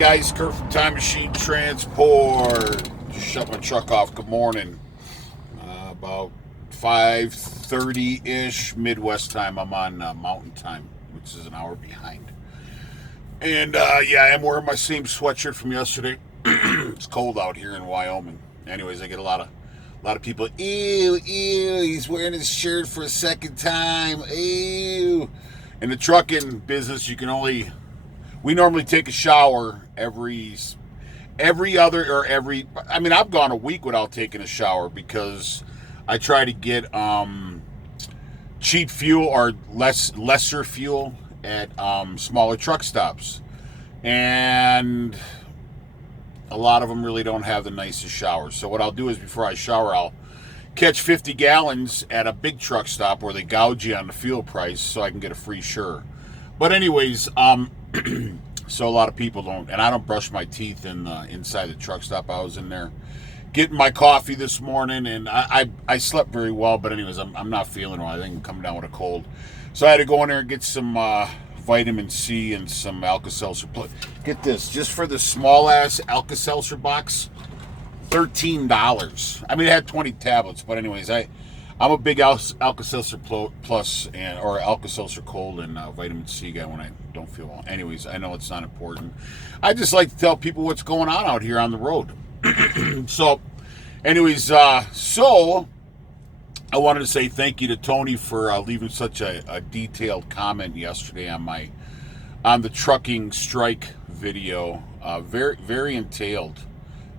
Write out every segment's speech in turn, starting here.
Guys, Kurt from Time Machine Transport. Just shut my truck off. Good morning. About 5:30-ish Midwest time. I'm on Mountain Time, which is an hour behind. And yeah, I am wearing my same sweatshirt from yesterday. It's cold out here in Wyoming. Anyways, I get a lot of people. Ew, he's wearing his shirt for a second time. Ew. In the trucking business, we normally take a shower every other or every. I mean, I've gone a week without taking a shower because I try to get cheap fuel or lesser fuel at smaller truck stops, and a lot of them really don't have the nicest showers. So what I'll do is before I shower, I'll catch 50 gallons at a big truck stop where they gouge you on the fuel price so I can get a free shirt. But anyways, so a lot of people don't, and I don't brush my teeth inside the truck stop. I was in there getting my coffee this morning, and I slept very well. But anyways, I'm not feeling well. I think I'm coming down with a cold, so I had to go in there and get some vitamin C and some Alka-Seltzer. Get this, just for the small ass Alka-Seltzer box, $13. I mean, it had 20 tablets, but anyways, I'm a big Alka-Seltzer Plus or Alka-Seltzer Cold and vitamin C guy when I don't feel well. Anyways, I know it's not important. I just like to tell people what's going on out here on the road. So, anyways, so I wanted to say thank you to Tony for leaving such a detailed comment yesterday on the trucking strike video. Very, very entailed.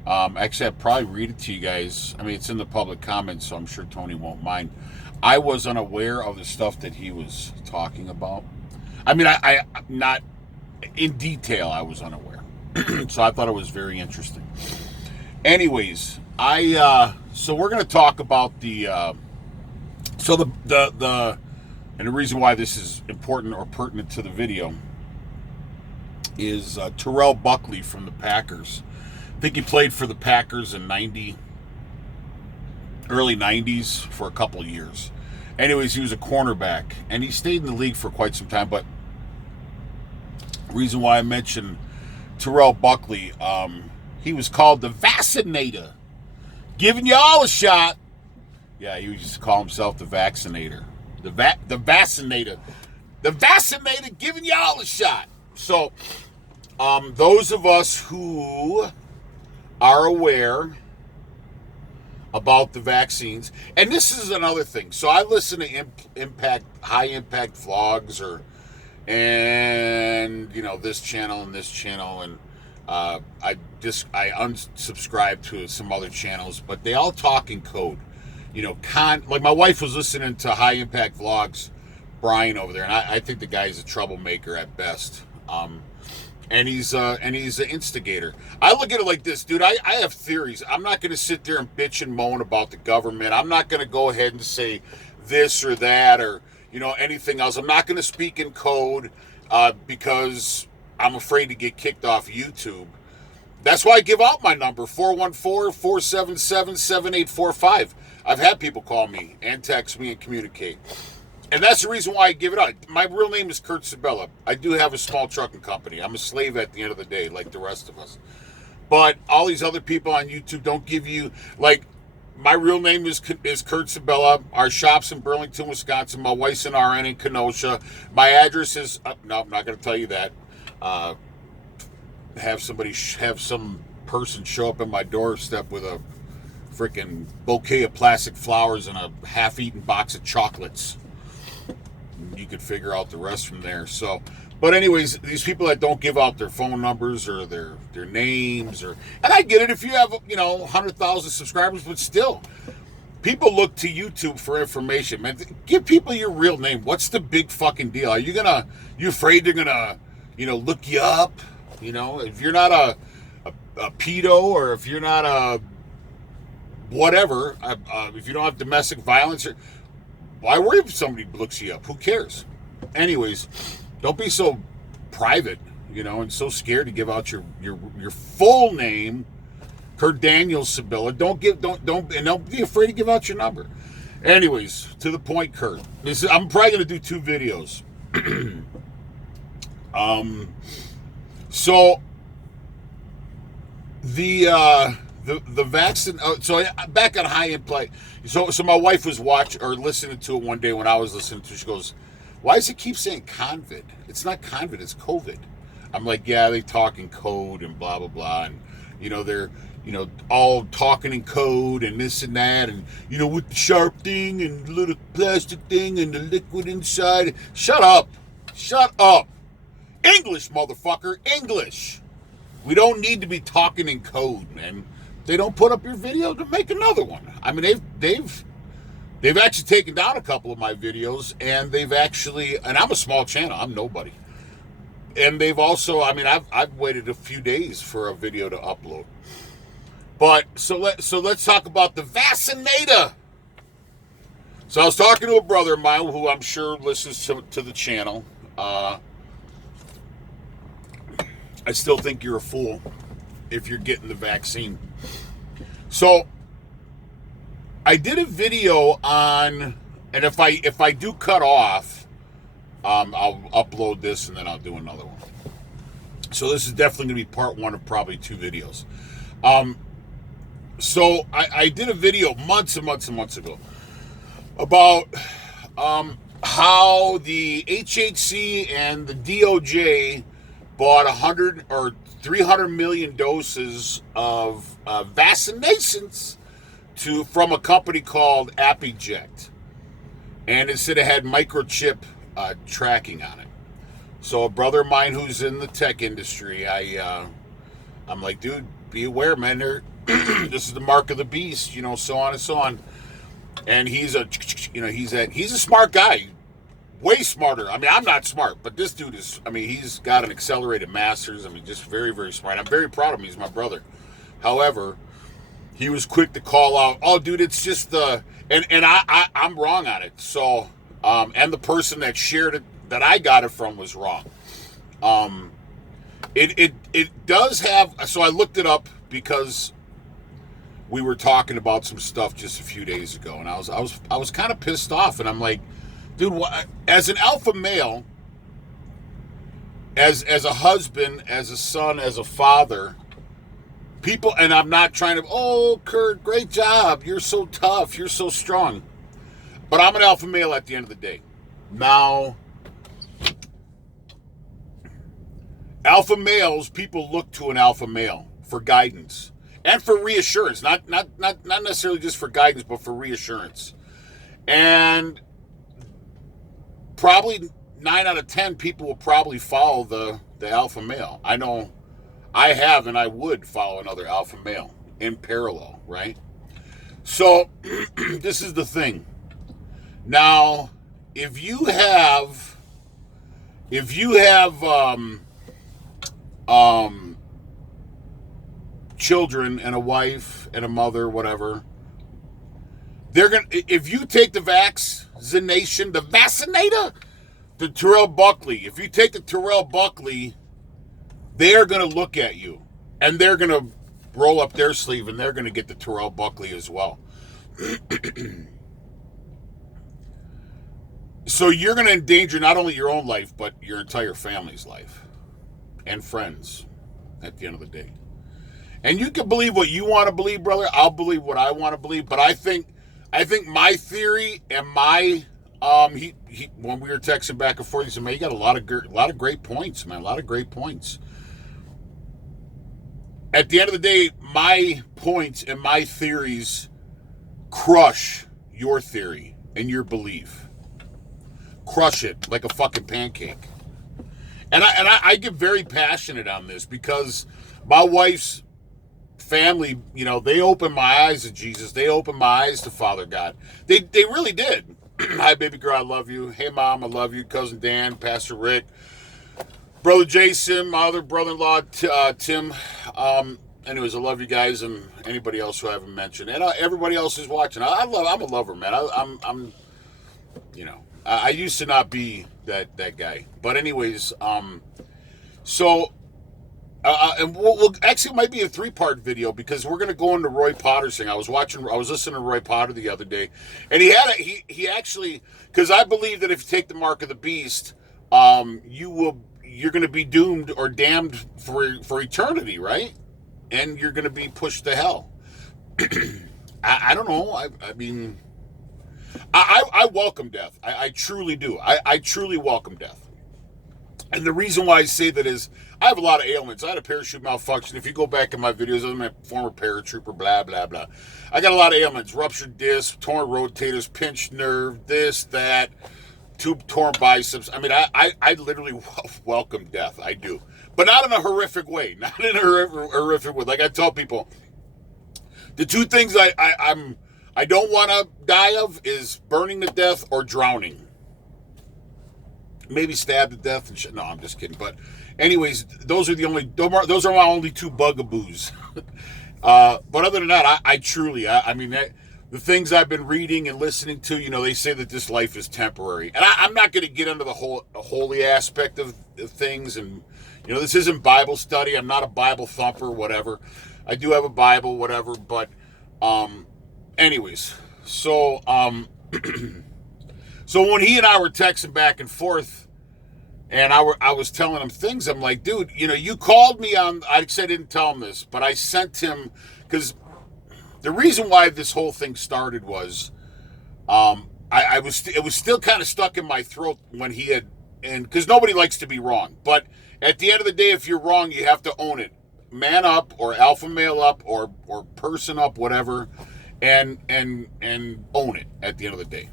Actually, I'd probably read it to you guys. I mean, it's in the public comments, so I'm sure Tony won't mind. I was unaware of the stuff that he was talking about. I mean, I not in detail, I was unaware. So I thought it was very interesting. Anyways, so we're going to talk about the and the reason why this is important or pertinent to the video is Terrell Buckley from the Packers. I think he played for the Packers in early 90s for a couple of years. Anyways, he was a cornerback, and he stayed in the league for quite some time. But the reason why I mentioned Terrell Buckley, he was called the Vaccinator, giving you all a shot. Yeah, he used to call himself the Vaccinator, the Vaccinator, the Vaccinator, giving you all a shot. So, those of us who are aware about the vaccines, and this is another thing. So I listen to high impact vlogs, and this channel and this channel, and I unsubscribe to some other channels, but they all talk in code. Like my wife was listening to high impact vlogs, Brian over there, and I think the guy's a troublemaker at best. And he's an instigator. I look at it like this, dude. I have theories. I'm not going to sit there and bitch and moan about the government. I'm not going to go ahead and say this or that or anything else. I'm not going to speak in code because I'm afraid to get kicked off YouTube. That's why I give out my number, 414-477-7845. I've had people call me and text me and communicate. And that's the reason why I give it out. My real name is Kurt Sabella. I do have a small trucking company. I'm a slave at the end of the day, like the rest of us. But all these other people on YouTube don't give you, like, my real name is Kurt Sabella. Our shop's in Burlington, Wisconsin. My wife's in RN in Kenosha. My address is, no, I'm not going to tell you that. Have some person show up at my doorstep with a freaking bouquet of plastic flowers and a half-eaten box of chocolates. You could figure out the rest from there. So, but anyways, these people that don't give out their phone numbers or their names, and I get it if you have 100,000 subscribers, but still, people look to YouTube for information. Man, give people your real name. What's the big fucking deal? Are you afraid they're gonna look you up? If you're not a pedo, or if you're not a whatever, if you don't have domestic violence, why worry if somebody looks you up? Who cares? Anyways, don't be so private, and so scared to give out your full name, Kurt Daniel Sabella. Don't be afraid to give out your number. Anyways, to the point, Kurt. I'm probably gonna do 2 videos. So The vaccine. So back on high end play. So my wife was watching or listening to it one day when I was listening to it. She goes, "Why does it keep saying convid? It's not convid. It's COVID." I'm like, "Yeah, they talk in code and blah blah blah, and they're all talking in code and this and that, and with the sharp thing and the little plastic thing and the liquid inside." Shut up, shut up. English, motherfucker, English. We don't need to be talking in code, man. They don't put up your video to make another one. I mean, they've actually taken down a couple of my videos, and they've actually, and I'm a small channel, I'm nobody, and they've also, I mean, I've waited a few days for a video to upload. But so let's talk about the vaccinator. So I was talking to a brother of mine who I'm sure listens to the channel. I still think you're a fool if you're getting the vaccine. So I did a video on, and if I do cut off, I'll upload this and then I'll do another one. So this is definitely going to be part one of probably 2 videos. So I did a video months and months and months ago about how the HHC and the DOJ bought 100 or 300 million doses of vaccinations from a company called Appyjet, and it said it had microchip tracking on it. So a brother of mine who's in the tech industry, I'm like, dude, be aware, man. This is the mark of the beast, so on and so on. And he's a smart guy. Way smarter. I mean, I'm not smart, but this dude is, I mean, he's got an accelerated master's. I mean, just very, very smart. I'm very proud of him. He's my brother. However, he was quick to call out, "Oh, dude, it's just and I'm wrong on it." So, and the person that shared it, that I got it from, was wrong. It does have, so I looked it up because we were talking about some stuff just a few days ago, and I was kind of pissed off, and I'm like, dude, as an alpha male, as a husband, as a son, as a father, people, and I'm not trying to, "Oh, Kurt, great job. You're so tough. You're so strong." But I'm an alpha male at the end of the day. Now, alpha males, people look to an alpha male for guidance and for reassurance. Not necessarily just for guidance, but for reassurance. And probably 9 out of 10 people will probably follow the alpha male. I know I have, and I would follow another alpha male in parallel, right? So this is the thing. Now, if you have children and a wife and a mother, whatever, they're gonna, if you take the vaccination, the vaccinator, the Terrell Buckley, if you take the Terrell Buckley, they're gonna look at you and they're gonna roll up their sleeve and they're gonna get the Terrell Buckley as well. So you're gonna endanger not only your own life, but your entire family's life and friends at the end of the day. And you can believe what you want to believe, brother. I'll believe what I want to believe. But I think my theory and my he when we were texting back and forth, he said, "Man, you got a lot of great points, man. A lot of great points." At the end of the day, my points and my theories crush your theory and your belief. Crush it like a fucking pancake. And I get very passionate on this because my wife's family, they opened my eyes to Jesus. They opened my eyes to Father God. They really did. Hi, baby girl, I love you. Hey, Mom, I love you. Cousin Dan, Pastor Rick, Brother Jason, my other brother-in-law, Tim. Anyways, I love you guys and anybody else who I haven't mentioned. And everybody else who's watching. I'm a lover, man. I used to not be that guy. But anyways, and we'll actually, it might be a 3-part video because we're going to go into Roy Potter's thing. I was listening to Roy Potter the other day, and he actually, because I believe that if you take the mark of the beast, you're going to be doomed or damned for eternity, right? and you're going to be pushed to hell. I don't know. I mean, I welcome death. I truly do. I truly welcome death. And the reason why I say that is I have a lot of ailments. I had a parachute malfunction. If you go back in my videos, I'm a former paratrooper, blah, blah, blah. I got a lot of ailments. Ruptured disc, torn rotators, pinched nerve, this, that, two torn biceps. I mean, I literally welcome death. I do. But not in a horrific way. Not in a horrific way. Like I tell people, the two things I don't want to die of is burning to death or drowning. Maybe stabbed to death and shit. No, I'm just kidding. But anyways, those are my only two bugaboos. But other than that, I truly, the things I've been reading and listening to, they say that this life is temporary. And I'm not going to get into the whole holy aspect of things. And, this isn't Bible study. I'm not a Bible thumper, whatever. I do have a Bible, whatever. But anyways, so so when he and I were texting back and forth, and I was telling him things, I'm like, dude, you called me on, I didn't tell him this, but I sent him, because the reason why this whole thing started was, it was still kind of stuck in my throat when he had, and because nobody likes to be wrong, but at the end of the day, if you're wrong, you have to own it. Man up, or alpha male up, or person up, whatever, and own it at the end of the day.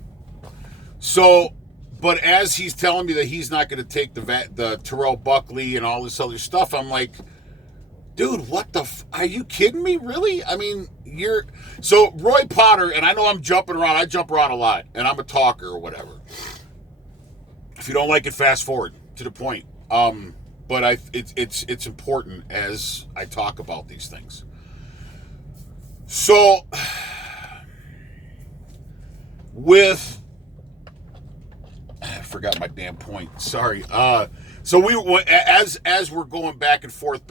So, but as he's telling me that he's not going to take the Terrell Buckley and all this other stuff, I'm like, dude, what the are you kidding me? Really? I mean, so Roy Potter, and I know I'm jumping around. I jump around a lot, and I'm a talker or whatever. If you don't like it, fast forward to the point. But it's important as I talk about these things. So, I forgot my damn point. Sorry. So as we're going back and forth,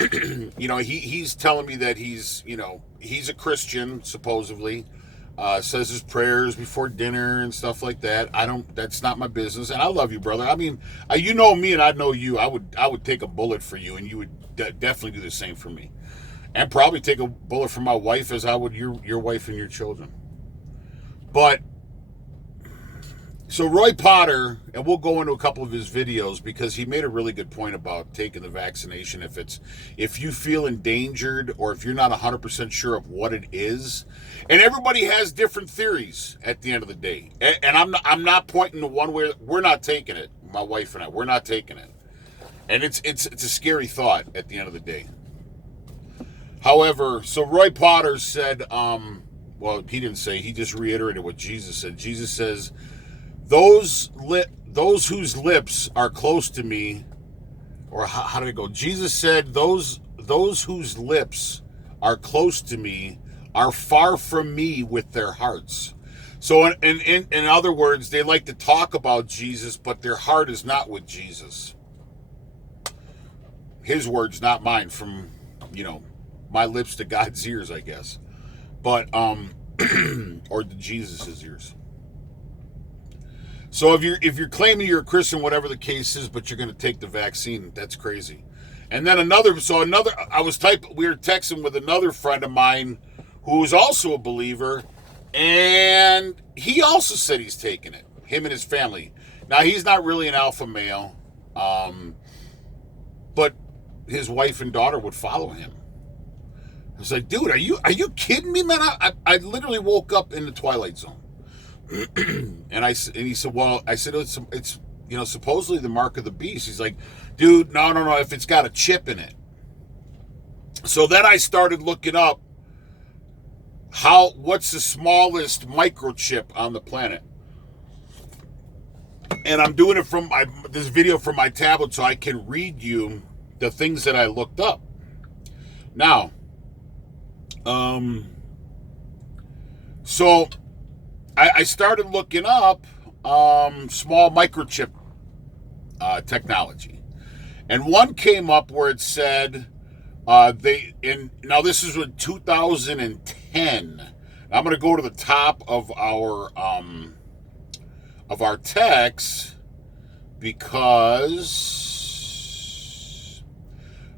he's telling me that he's a Christian, supposedly, says his prayers before dinner and stuff like that. That's not my business. And I love you, brother. I mean, you know me and I know you. I would take a bullet for you, and you would definitely do the same for me. And probably take a bullet for my wife as I would your wife and your children. But so Roy Potter, and we'll go into a couple of his videos because he made a really good point about taking the vaccination if you feel endangered or if you're not 100% sure of what it is. And everybody has different theories at the end of the day. And I'm not pointing to one where we're not taking it. My wife and I, we're not taking it. And it's a scary thought at the end of the day. However, so Roy Potter said, well, he didn't say, he just reiterated what Jesus said. Jesus says, those whose lips are close to me, or how did it go? Jesus said, those whose lips are close to me are far from me with their hearts. So in other words, they like to talk about Jesus, but their heart is not with Jesus. His words, not mine, from, my lips to God's ears, I guess. But, or to Jesus's ears. So if you're claiming you're a Christian, whatever the case is, but you're going to take the vaccine, that's crazy. And then we were texting with another friend of mine who was also a believer, and he also said he's taking it, him and his family. Now, he's not really an alpha male, but his wife and daughter would follow him. I was like, dude, are you kidding me, man? I literally woke up in the Twilight Zone. And he said, well, I said, it's supposedly the mark of the beast. He's like, dude, no, if it's got a chip in it. So then I started looking up what's the smallest microchip on the planet. And I'm doing it from this video from my tablet so I can read you the things that I looked up. Now, so I started looking up small microchip technology, and one came up where it said now this is in 2010. I'm going to go to the top of our text because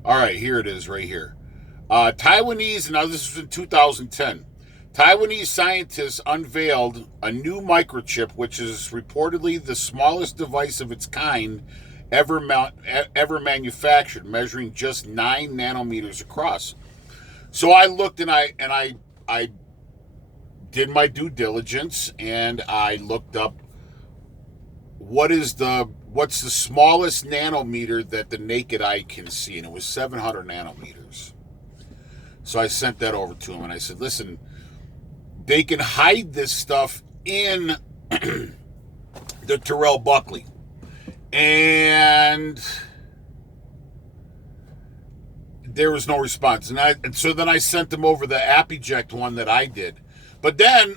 All right, here it is right here. Taiwanese, now this was in 2010. Taiwanese scientists unveiled a new microchip, which is reportedly the smallest device of its kind ever manufactured, measuring just 9 nanometers across. So I looked and I did my due diligence and I looked up what's the smallest nanometer that the naked eye can see, and it was 700 nanometers. So I sent that over to him and I said, listen, they can hide this stuff in the Terrell Buckley. And there was no response. And so then I sent them over the AppEject one that I did. But then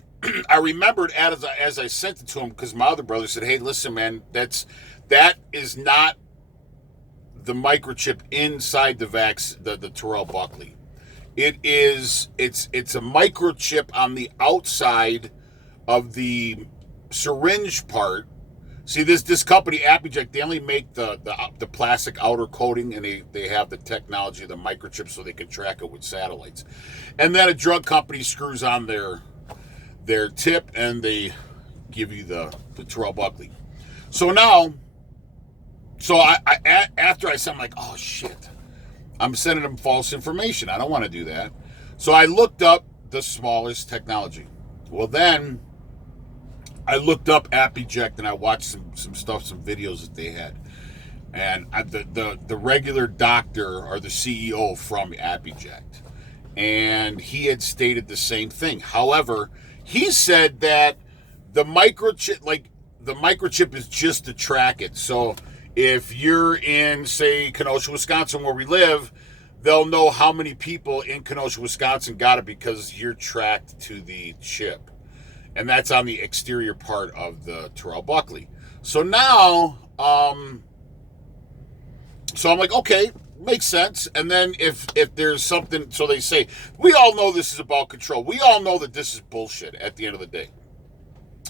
I remembered as I sent it to him, because my other brother said, hey, listen, man, that is not the microchip inside the Terrell Buckley. It's a microchip on the outside of the syringe part. See, this company, AppEject, they only make the plastic outer coating, and they have the technology of the microchip so they can track it with satellites. And then a drug company screws on their tip, and they give you the Terrell Buckley. So now, after I said, I'm like, oh, shit. I'm sending them false information. I don't want to do that. So I looked up the smallest technology. Well, then I looked up AppEject and I watched some videos that they had. And the regular doctor or the CEO from AppEject. And he had stated the same thing. However, he said that the microchip is just to track it. So if you're in, say, Kenosha, Wisconsin, where we live, they'll know how many people in Kenosha, Wisconsin got it because you're tracked to the chip. And that's on the exterior part of the Terrell Buckley. So now, so I'm like, okay, makes sense. And then if there's something, so they say, we all know this is about control. We all know that this is bullshit at the end of the day.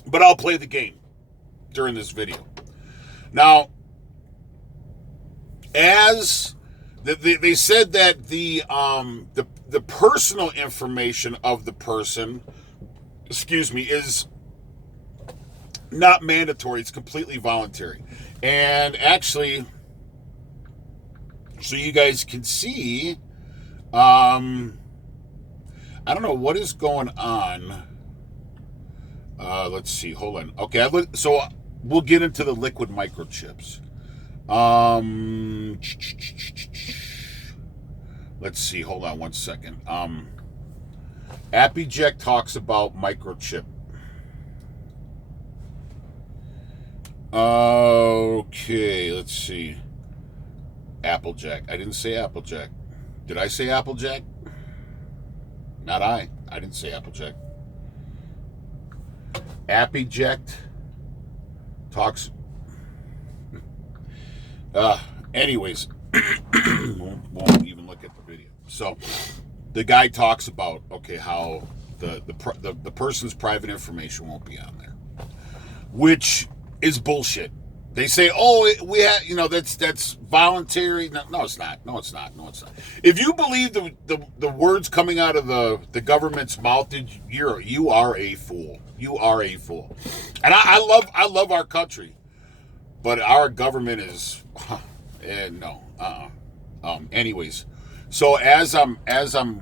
But I'll play the game during this video. Now, as they said that the personal information of the person, is not mandatory. It's completely voluntary. And actually, so you guys can see, I don't know what is going on. Let's see. Hold on. Okay, so we'll get into the liquid microchips. Let's see. Hold on one second. AppEject talks about microchip. Okay, let's see. Applejack. I didn't say Applejack. Did I say Applejack? Not I. I didn't say Applejack. AppEject talks. Anyways, won't even look at the video. So the guy talks about, okay, how the person's private information won't be on there, which is bullshit. They say, oh, we have, that's voluntary. No, it's not. No, it's not. If you believe the words coming out of the government's mouth, you are a fool. You are a fool. And I love our country, but our government is no. Anyways, so as I'm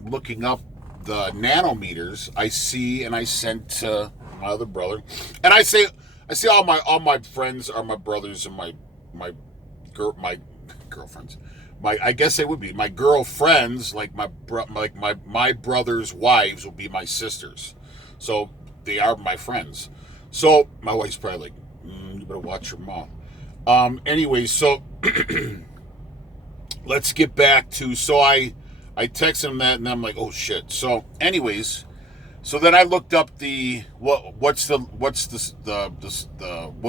looking up the nanometers, I see, and I sent to my other brother, and I see all my friends are my brothers, and my girlfriends. I guess they would be my girlfriends, like my brother's wives will be my sisters, so they are my friends. So my wife's probably like, you better watch your mouth. Anyways, so let's get back to, so I texted him that, and I'm like, oh shit. So anyways, so then I looked up what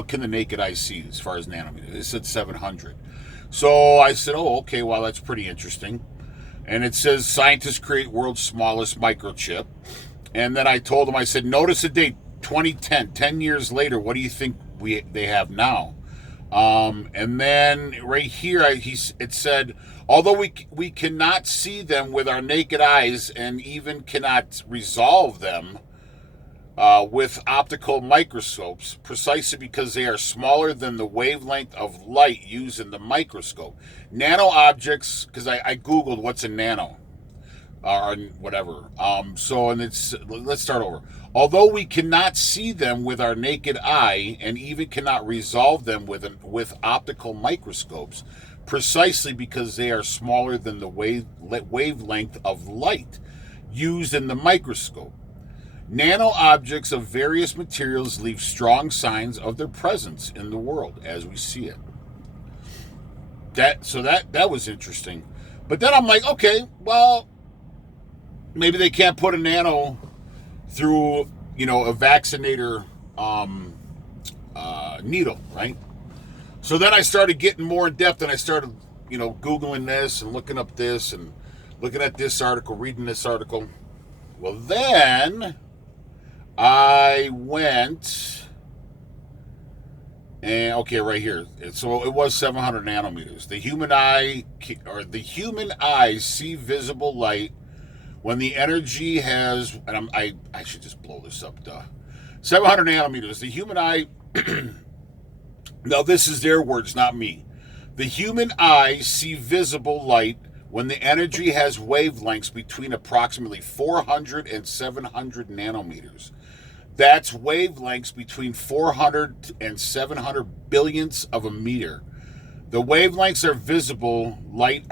can the naked eye see as far as nanometers? It said 700. So I said, oh, okay, well, that's pretty interesting. And it says scientists create world's smallest microchip. And then I told him, I said, notice the date, 2010, 10 years later, what do you think they have now? And then right here, it said, Although we cannot see them with our naked eyes and even cannot resolve them with optical microscopes, precisely because they are smaller than the wavelength of light used in the microscope. Nano objects, because I Googled what's a nano, or whatever. Let's start over. Although we cannot see them with our naked eye and even cannot resolve them with optical microscopes, precisely because they are smaller than the wavelength of light used in the microscope. Nano objects of various materials leave strong signs of their presence in the world as we see it. That was interesting. But then I'm like, okay, well, maybe they can't put a nano through, a vaccinator needle, right? So then I started getting more in depth, and I started, Googling this and looking up this and looking at this article, reading this article. Well, then I went and right here. So it was 700 nanometers. The human eyes see visible light when the energy has, and I should just blow this up, 700 nanometers. The human eye, now this is their words, not me. The human eye see visible light when the energy has wavelengths between approximately 400 and 700 nanometers. That's wavelengths between 400 and 700 billionths of a meter. The wavelengths of visible light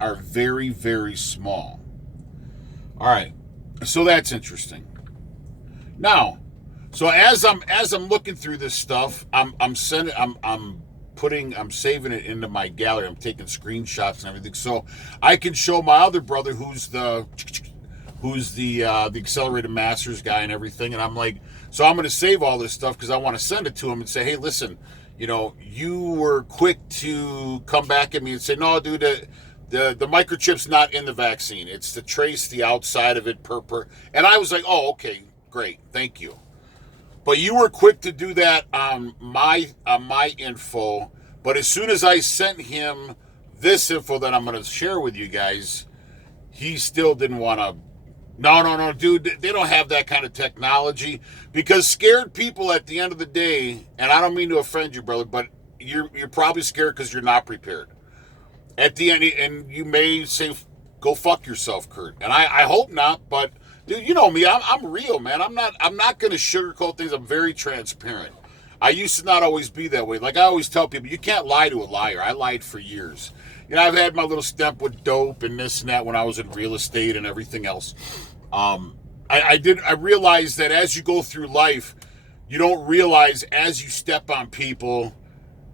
are very, very small. All right, so that's interesting. Now, so as I'm looking through this stuff, I'm saving it into my gallery. I'm taking screenshots and everything, so I can show my other brother who's the accelerated masters guy and everything. And I'm like, so I'm going to save all this stuff because I want to send it to him and say, hey, listen, you were quick to come back at me and say, no, dude, the microchip's not in the vaccine. It's to trace the outside of it per. And I was like, oh, okay, great, thank you. But you were quick to do that on my info. But as soon as I sent him this info that I'm going to share with you guys, he still didn't want to. No, dude, they don't have that kind of technology, because scared people at the end of the day, and I don't mean to offend you, brother, but you're probably scared because you're not prepared. At the end, and you may say, go fuck yourself, Kurt. And I hope not, but dude, you know me, I'm real, man. I'm not going to sugarcoat things. I'm very transparent. I used to not always be that way. Like I always tell people, you can't lie to a liar. I lied for years. I've had my little step with dope and this and that when I was in real estate and everything else. I realized that as you go through life, you don't realize as you step on people,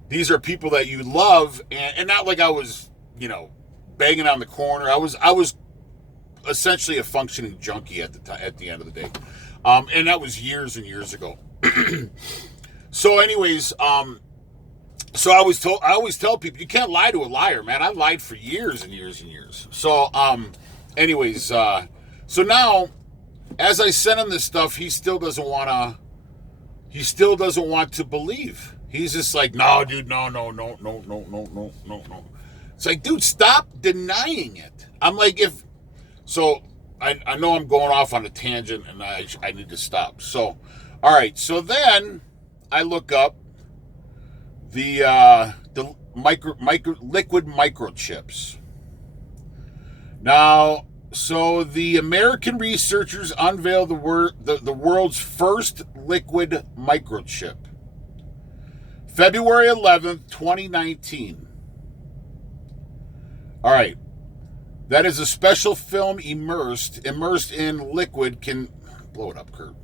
these are people that you love, and not like I was, banging on the corner. I was essentially a functioning junkie at the end of the day. And that was years and years ago. So anyways, so I always tell people, you can't lie to a liar, man. I lied for years and years and years. So, anyways, so now, as I send him this stuff, he still doesn't want to believe. He's just like, no, dude, no. It's like, dude, stop denying it. I'm like, I know I'm going off on a tangent and I need to stop. So, all right. So then I look up the liquid microchips. Now, so the American researchers unveiled the world's first liquid microchip. February 11th, 2019. All right. That is a special film immersed in liquid can blow it up, Kurt.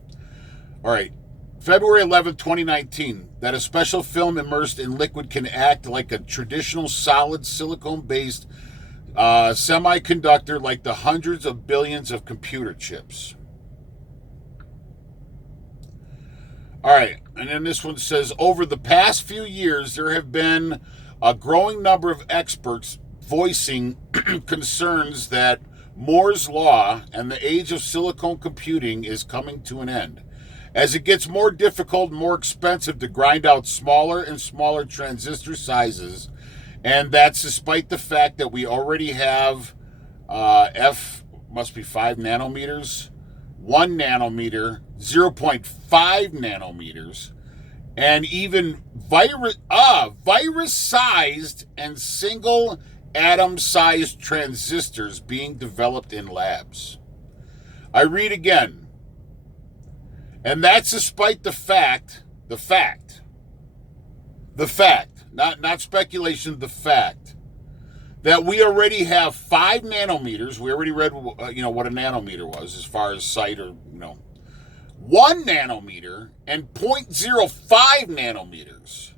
All right. February 11th, 2019, that a special film immersed in liquid can act like a traditional solid silicone-based semiconductor like the hundreds of billions of computer chips. All right, and then this one says, over the past few years, there have been a growing number of experts voicing concerns that Moore's Law and the age of silicon computing is coming to an end. as it gets more difficult and more expensive to grind out smaller and smaller transistor sizes. And that's despite the fact that we already have F must be 5 nanometers, 1 nanometer, 0.5 nanometers, and even virus-sized and single atom-sized transistors being developed in labs. I read again. And that's despite the fact, not speculation, the fact that we already have 5 nanometers. We already read, what a nanometer was as far as sight, or 1 nanometer and 0.05 nanometers,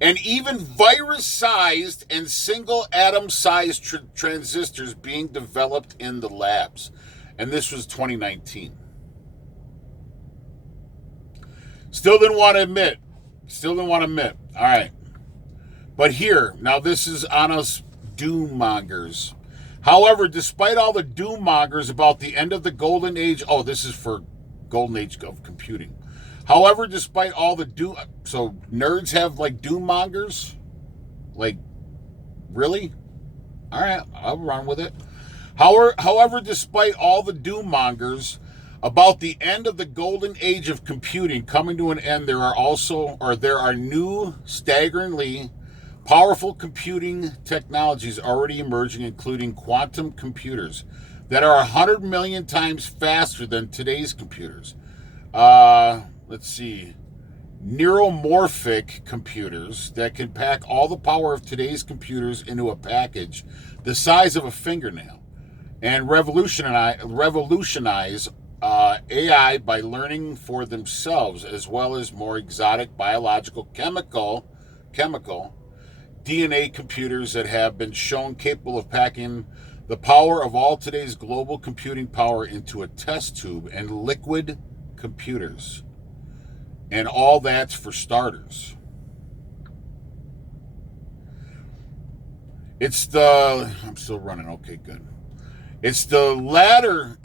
and even virus-sized and single atom-sized transistors being developed in the labs. And this was 2019. Still didn't want to admit. All right. But here, now this is on us doom mongers. However, despite all the doom mongers about the end of the golden age, this is for golden age of computing. However, despite all the doom, so nerds have like doom mongers? Like, really? All right, I'll run with it. However, despite all the doom mongers about the end of the golden age of computing coming to an end, there are new, staggeringly powerful computing technologies already emerging, including quantum computers that are 100 million times faster than today's computers. Let's see. Neuromorphic computers that can pack all the power of today's computers into a package the size of a fingernail and revolutionize AI by learning for themselves, as well as more exotic biological, chemical DNA computers that have been shown capable of packing the power of all today's global computing power into a test tube, and liquid computers. And all that's for starters. I'm still running. Okay, good. It's the latter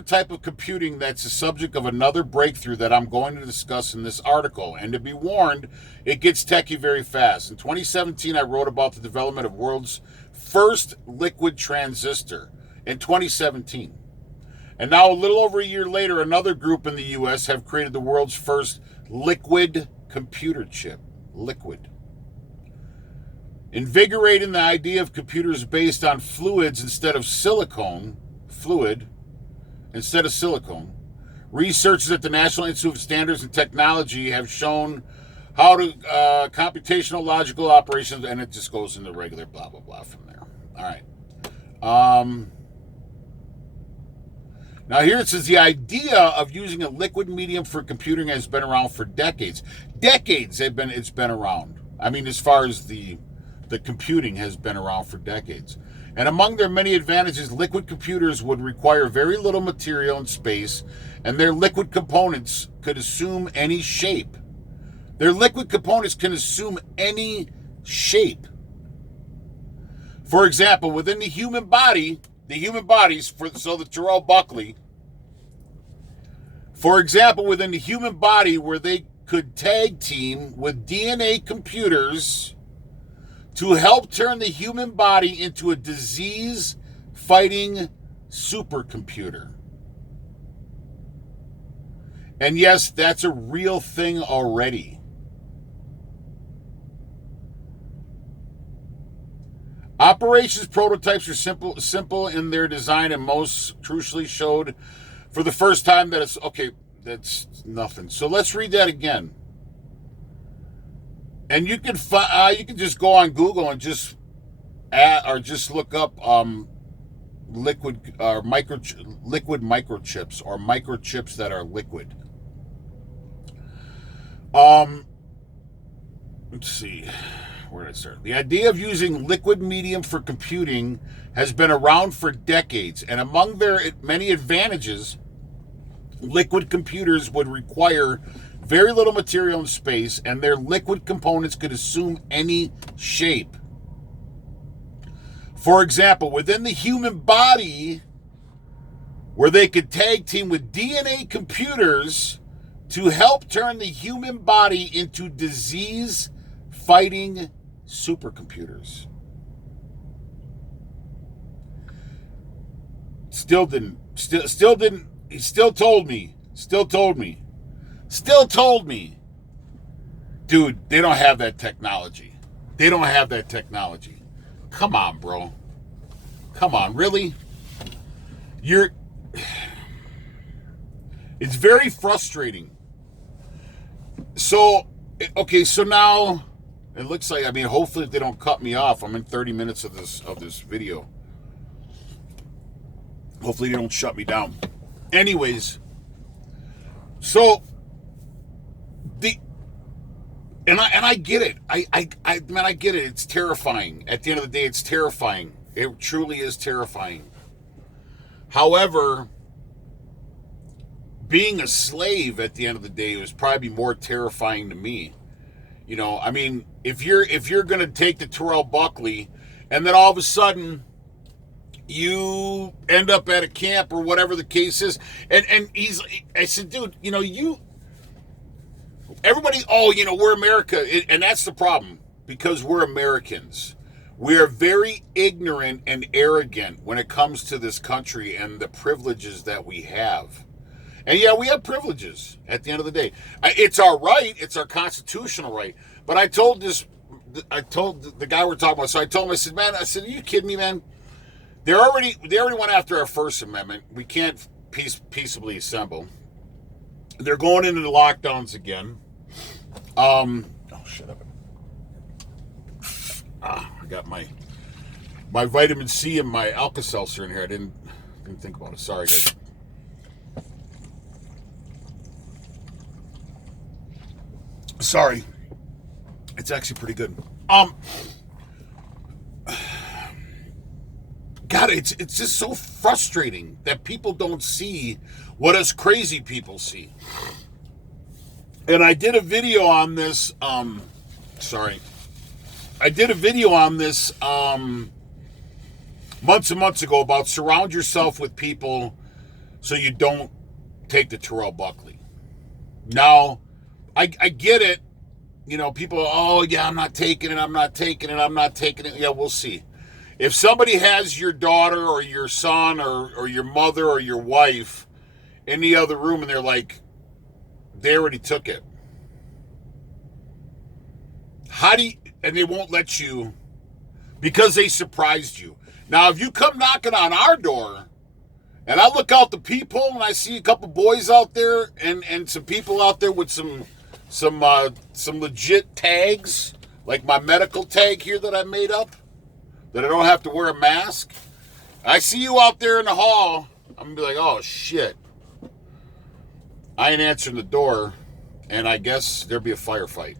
type of computing that's the subject of another breakthrough that I'm going to discuss in this article. And to be warned, it gets techie very fast. In 2017, I wrote about the development of world's first liquid transistor in 2017. And now, a little over a year later, another group in the U.S. have created the world's first liquid computer chip. Liquid. Invigorating the idea of computers based on fluids instead of silicone, researchers at the National Institute of Standards and Technology have shown how to computational logical operations, and it just goes into regular blah, blah, blah from there. All right. Now here it says the idea of using a liquid medium for computing has been around for decades. It's been around. I mean, as far as the computing has been around for decades. And among their many advantages, liquid computers would require very little material and space, and their liquid components could assume any shape. For example, within the human body, the Terrell Buckley, for example, within the human body, where they could tag team with DNA computers to help turn the human body into a disease-fighting supercomputer. And yes, that's a real thing already. Operations prototypes are simple in their design, and most crucially showed for the first time that it's okay. That's nothing. So let's read that again. And you can just go on Google and just look up liquid microchips, or microchips that are liquid. Let's see. Where did I start? The idea of using liquid medium for computing has been around for decades, and among their many advantages, liquid computers would require very little material and space, and their liquid components could assume any shape. For example, within the human body, where they could tag team with DNA computers to help turn the human body into disease-fighting supercomputers. Still told me, dude, they don't have that technology. Come on, bro. Come on, really? It's very frustrating. So now it looks like, hopefully they don't cut me off. I'm in 30 minutes of this video. Hopefully they don't shut me down. Anyways, so I get it. I get it. It's terrifying. At the end of the day, it's terrifying. It truly is terrifying. However, being a slave at the end of the day was probably more terrifying to me. If you're gonna take the Terrell Buckley, and then all of a sudden you end up at a camp or whatever the case is, and I said, dude, everybody, we're America, and that's the problem, because we're Americans. We are very ignorant and arrogant when it comes to this country and the privileges that we have. And yeah, we have privileges at the end of the day. It's our right, it's our constitutional right. But I told the guy we're talking about, so I told him, I said, are you kidding me, man? They already went after our First Amendment. We can't peaceably assemble. They're going into the lockdowns again. Shut up. I got my vitamin C and my Alka-Seltzer in here. I didn't think about it. Sorry, guys. Sorry. It's actually pretty good. God, it's just so frustrating that people don't see what us crazy people see. And I did a video on this, months and months ago about surround yourself with people so you don't take the Terrell Buckley. Now, I get it. People, I'm not taking it. Yeah, we'll see. If somebody has your daughter or your son or your mother or your wife in the other room and they're like, they already took it. And they won't let you because they surprised you. Now, if you come knocking on our door and I look out the peephole and I see a couple boys out there and some people out there with some legit tags, like my medical tag here that I made up, that I don't have to wear a mask. I see you out there in the hall, I'm going to be like, oh, shit. I ain't answering the door, and I guess there'll be a firefight.